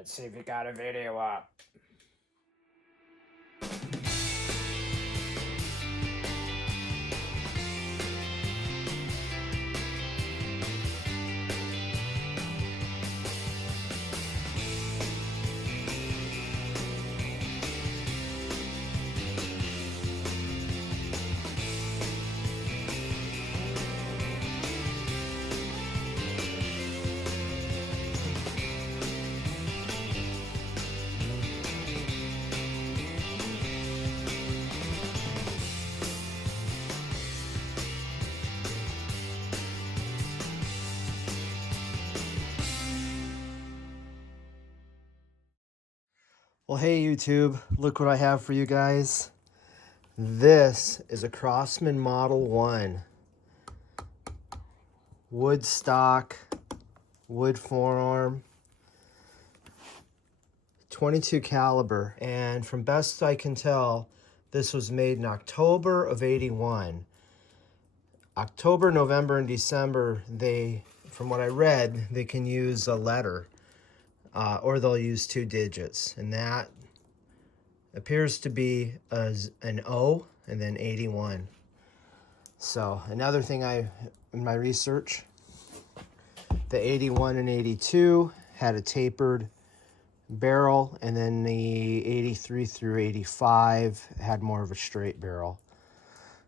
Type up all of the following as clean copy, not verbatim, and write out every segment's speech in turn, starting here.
Let's see if you got a video up. Well, hey YouTube, look what I have for you guys. This is a Crosman Model 1. Wood stock, wood forearm, 22 caliber. And from best I can tell, this was made in October of '81. October, November, and December, from what I read, they can use a letter. Or they'll use 2 digits, and that appears to be an O and then 81. So another thing in my research, the 81 and 82 had a tapered barrel, and then the 83 through 85 had more of a straight barrel.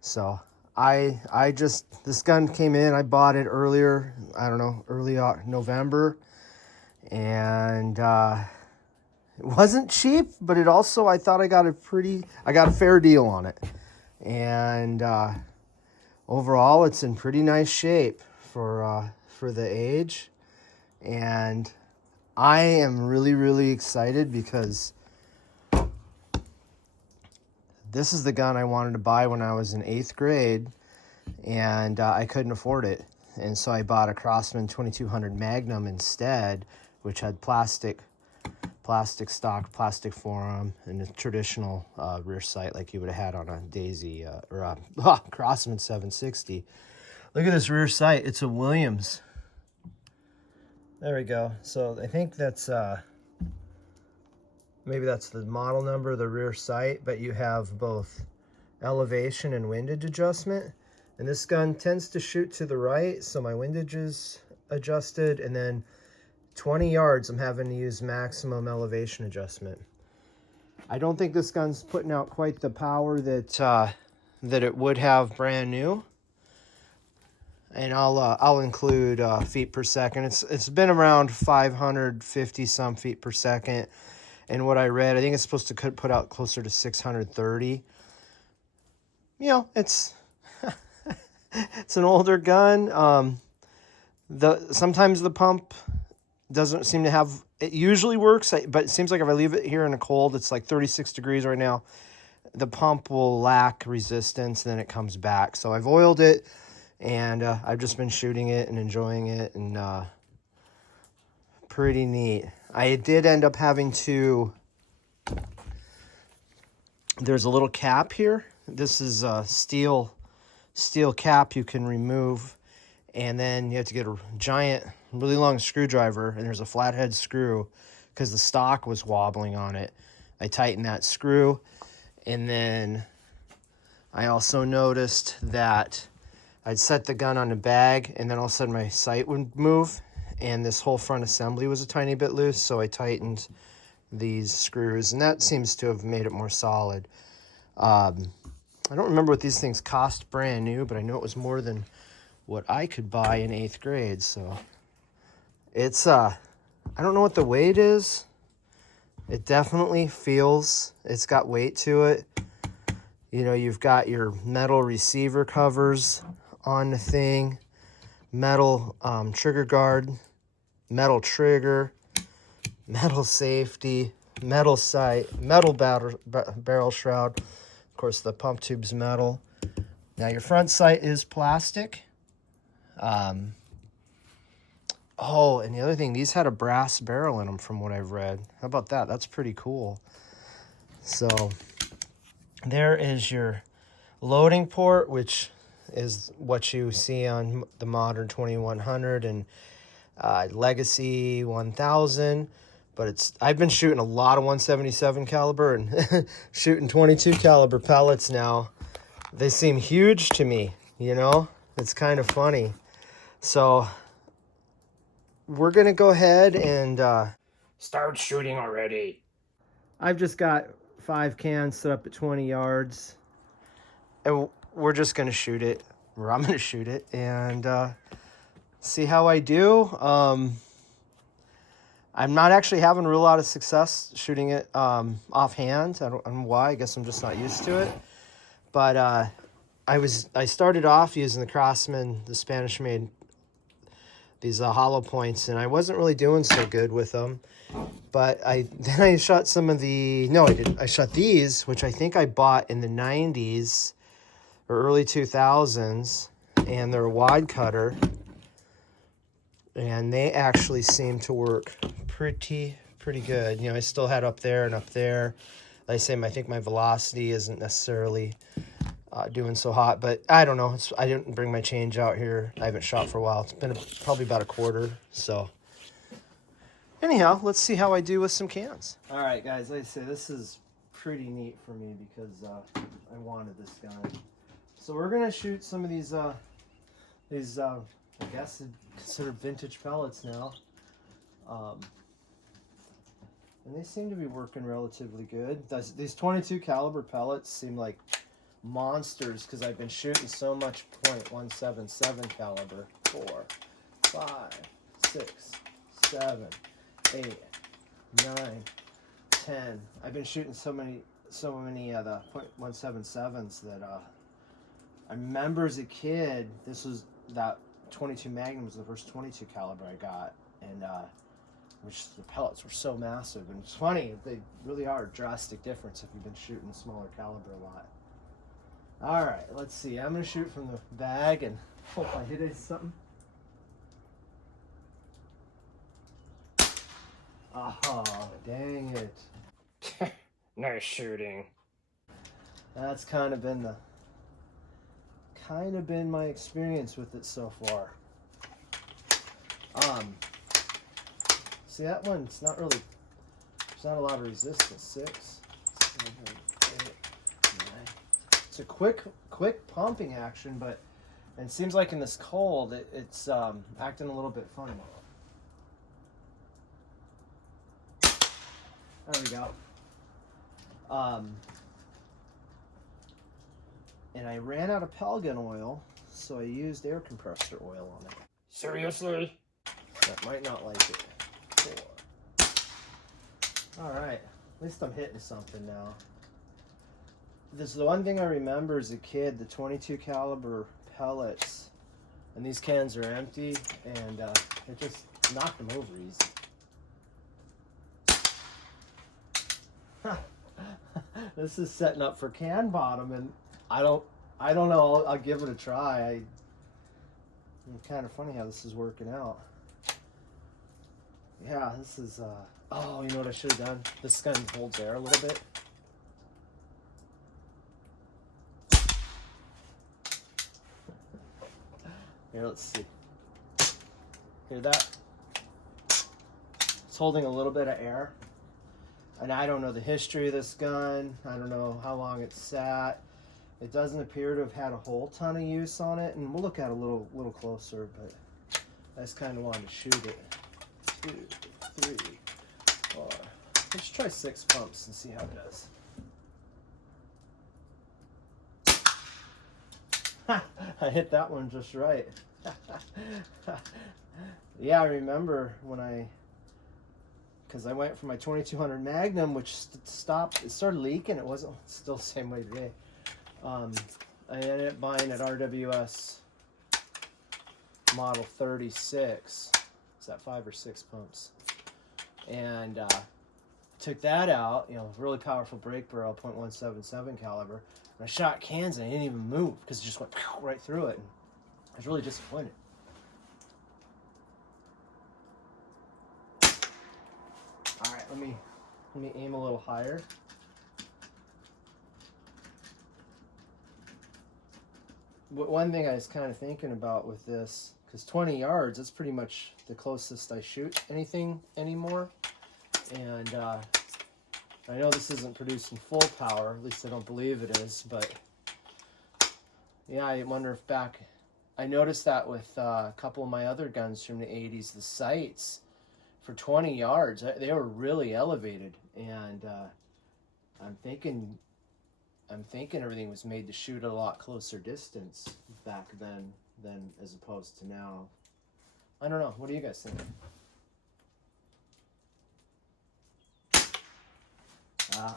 So this gun came in, I bought it earlier, I don't know, early November. And it wasn't cheap, but it also, I thought I got a fair deal on it. And overall, it's in pretty nice shape for the age. And I am really, really excited because this is the gun I wanted to buy when I was in 8th grade, and I couldn't afford it. And so I bought a Crosman 2200 Magnum instead, which had plastic stock, plastic forearm, and a traditional rear sight like you would have had on a Daisy or a Crosman 760. Look at this rear sight. It's a Williams. There we go. So I think that's maybe that's the model number of the rear sight, but you have both elevation and windage adjustment. And this gun tends to shoot to the right, so my windage is adjusted, and then 20 yards, I'm having to use maximum elevation adjustment. I don't think this gun's putting out quite the power that it would have brand new. And I'll include feet per second. It's been around 550 some feet per second. And what I read, I think it's supposed to put out closer to 630. You know, it's it's an older gun. Sometimes the pump doesn't seem to have, it usually works, but it seems like if I leave it here in the cold, it's like 36 degrees right now, the pump will lack resistance, and then it comes back. So I've oiled it, and I've just been shooting it and enjoying it, and pretty neat. I did end up having to, there's a little cap here. This is a steel cap you can remove, and then you have to get a giant, really long screwdriver, and there's a flathead screw because the stock was wobbling on it. I tightened that screw, and then I also noticed that I'd set the gun on a bag, and then all of a sudden my sight would move, and this whole front assembly was a tiny bit loose, so I tightened these screws, and that seems to have made it more solid. I don't remember what these things cost brand new, but I know it was more than what I could buy in 8th grade, so it's I don't know what the weight is. It definitely feels, it's got weight to it. You know, you've got your metal receiver covers on the thing, metal trigger guard, metal trigger, metal safety, metal sight, metal barrel shroud. Of course, the pump tube's metal. Now your front sight is plastic. Oh, and the other thing, these had a brass barrel in them from what I've read. How about that? That's pretty cool. So there is your loading port, which is what you see on the modern 2100 and Legacy 1000. But I've been shooting a lot of 177 caliber and shooting 22 caliber pellets now. They seem huge to me, you know? It's kind of funny. So we're going to go ahead and Start shooting already. I've just got 5 cans set up at 20 yards. And we're just going to shoot it. Or I'm going to shoot it and see how I do. I'm not actually having a real lot of success shooting it offhand. I don't know why. I guess I'm just not used to it. But I started off using the Crosman, the Spanish-made, these hollow points, and I wasn't really doing so good with them. But then I shot some of the, no, I didn't. I shot these, which I think I bought in the 90s or early 2000s, and they're a wide cutter, and they actually seem to work pretty good. You know, I still had up there and up there. Like I say, I think my velocity isn't necessarily doing so hot, but I don't know. I didn't bring my change out here. I haven't shot for a while. It's been probably about a quarter. So anyhow, let's see how I do with some cans. All right, guys. Like I say, this is pretty neat for me because I wanted this gun. So we're gonna shoot some of these I guess considered vintage pellets now. And they seem to be working relatively good. These 22 caliber pellets seem like monsters because I've been shooting so much .177 caliber. 4, 5, 6, 7, 8, 9, 10. I've been shooting so many of the .177s that I remember as a kid, that 22 Magnum was the first 22 caliber I got, and which the pellets were so massive. And it's funny, they really are a drastic difference if you've been shooting smaller caliber a lot. All right, let's see. I'm gonna shoot from the bag and hope I hit something. Oh, dang it. Nice shooting. That's kind of been my experience with it so far. See, that one, it's not really, there's not a lot of resistance. 6, 7, 8, 9. It's a quick pumping action, but it seems like in this cold, it's acting a little bit funny. There we go. And I ran out of pellet gun oil, so I used air compressor oil on it. Seriously? That might not like it. 4. All right, at least I'm hitting something now. This is the one thing I remember as a kid, the 22 caliber pellets, and these cans are empty, and it just knocked them over easy. This is setting up for can bottom, and I don't know. I'll give it a try. It's kind of funny how this is working out. Yeah, this is. Oh, you know what I should have done? This gun holds air a little bit. Here, let's see. Hear that? It's holding a little bit of air. And I don't know the history of this gun. I don't know how long it's sat. It doesn't appear to have had a whole ton of use on it, and we'll look at it a little closer, but I just kind of wanted to shoot it. 2, 3, 4. Let's try 6 pumps and see how it does. I hit that one just right. Yeah, I remember when because I went for my 2200 Magnum, which stopped, it started leaking. It wasn't still the same way today. I ended up buying at RWS Model 36. Is that 5 or 6 pumps? And took that out, you know, really powerful brake barrel, .177 caliber. And I shot cans and I didn't even move because it just went right through it. And I was really disappointed. All right, let me aim a little higher. One thing I was kind of thinking about with this, because 20 yards, that's pretty much the closest I shoot anything anymore. And I know this isn't producing full power, at least I don't believe it is, but yeah, I wonder if I noticed that with a couple of my other guns from the 80s, the sights for 20 yards, they were really elevated, and I'm thinking everything was made to shoot at a lot closer distance back then than as opposed to now. I don't know. What do you guys think?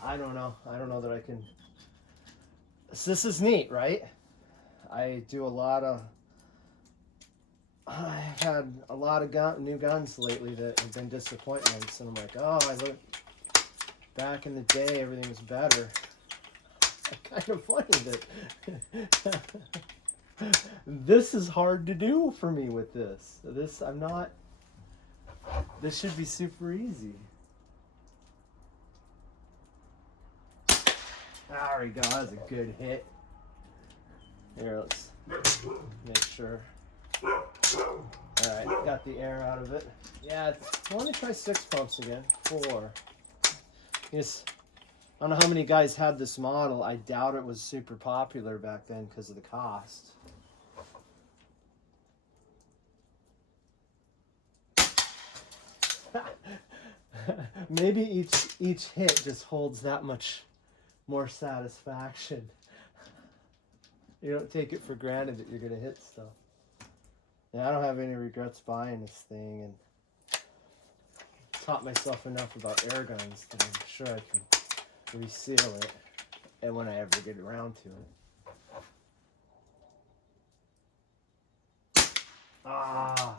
I don't know. I don't know that I can. This is neat, right? I do a lot of. I've had a lot of new guns lately that have been disappointments, and I'm like, oh, I look back in the day, everything was better. Kind of funny that this is hard to do for me with this. This should be super easy. There we go. That was a good hit. Here, let's make sure. Alright, got the air out of it. Yeah, I want to try 6 pumps again. 4. Yes. I don't know how many guys had this model. I doubt it was super popular back then because of the cost. Maybe each hit just holds that much more satisfaction. You don't take it for granted that you're going to hit stuff. Yeah, I don't have any regrets buying this thing, and taught myself enough about air guns that I'm sure I can reseal it, and when I ever get around to it. Ah,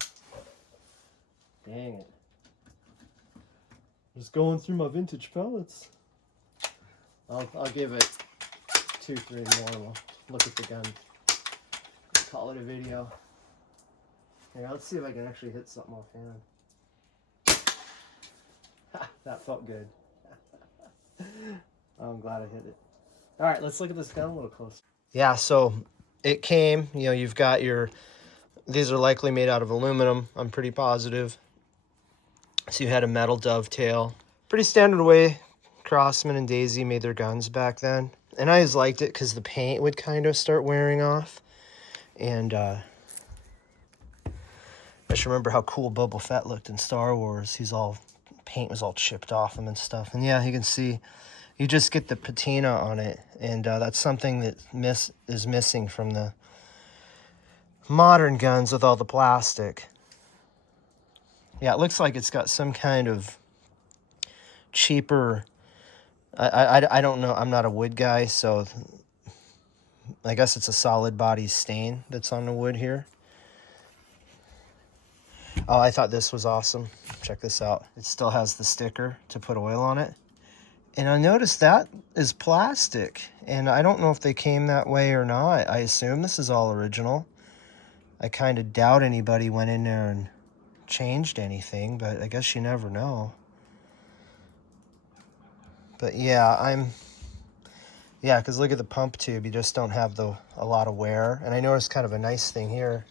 dang it. Just going through my vintage pellets. I'll give it 2-3 more. We'll look at the gun. Call it a video. Here, let's see if I can actually hit something offhand. That felt good. I'm glad I hit it. All right, let's look at this gun a little closer. Yeah, so it came, you've got these are likely made out of aluminum, I'm pretty positive. So you had a metal dovetail. Pretty standard way Crosman and Daisy made their guns back then. And I always liked it because the paint would kind of start wearing off. And I just remember how cool Boba Fett looked in Star Wars. Paint was all chipped off him and stuff. And yeah, you can see, you just get the patina on it. And that's something that is missing from the modern guns with all the plastic. Yeah, it looks like it's got some kind of cheaper, I don't know, I'm not a wood guy, so I guess it's a solid body stain that's on the wood here. Oh, I thought this was awesome. Check this out. It still has the sticker to put oil on it. And I noticed that is plastic, and I don't know if they came that way or not. I assume this is all original. I kind of doubt anybody went in there and changed anything, but I guess you never know. But yeah, because look at the pump tube. You just don't have a lot of wear. And I noticed kind of a nice thing here.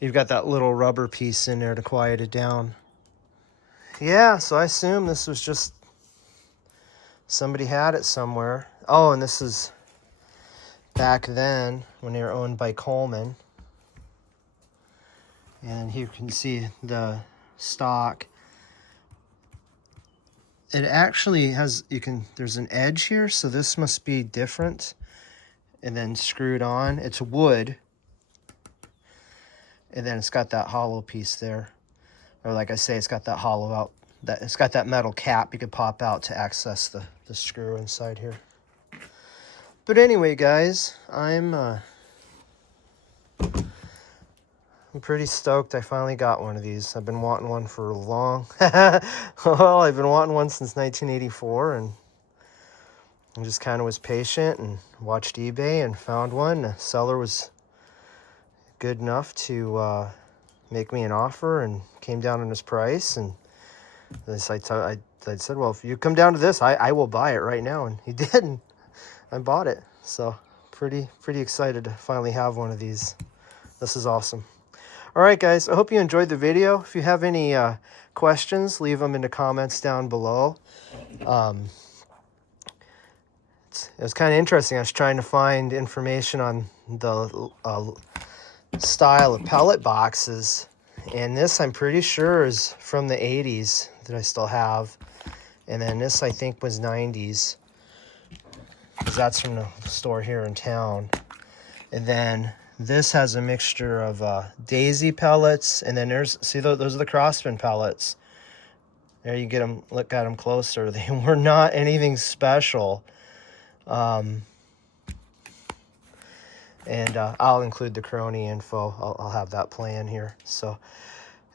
You've got that little rubber piece in there to quiet it down. Yeah, so I assume this was just somebody had it somewhere. Oh, and this is back then when they were owned by Coleman. And here you can see the stock. It actually has, there's an edge here, so this must be different. And then screwed on. It's wood. And then it's got that hollow piece there. Or like I say, it's got that hollow out. It's got that metal cap you could pop out to access the screw inside here. But anyway, guys, I'm pretty stoked I finally got one of these. I've been wanting one for long. Well, I've been wanting one since 1984, and I just kind of was patient and watched eBay and found one. The seller was good enough to make me an offer and came down on his price. And I said, well, if you come down to this, I will buy it right now. And he did, and I bought it. So pretty excited to finally have one of these. This is awesome. All right, guys, I hope you enjoyed the video. If you have any questions, leave them in the comments down below. It was kind of interesting. I was trying to find information on the style of pellet boxes, and this I'm pretty sure is from the 80s that I still have, and then this I think was 90s, because that's from the store here in town. And then this has a mixture of daisy pellets, and then there's, see, those are the Crosman pellets. There you get them, look at them closer. They were not anything special. And I'll include the Crony info. I'll have that plan here, so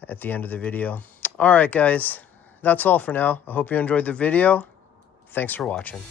at the end of the video. All right, guys, that's all for now. I hope you enjoyed the video. Thanks for watching.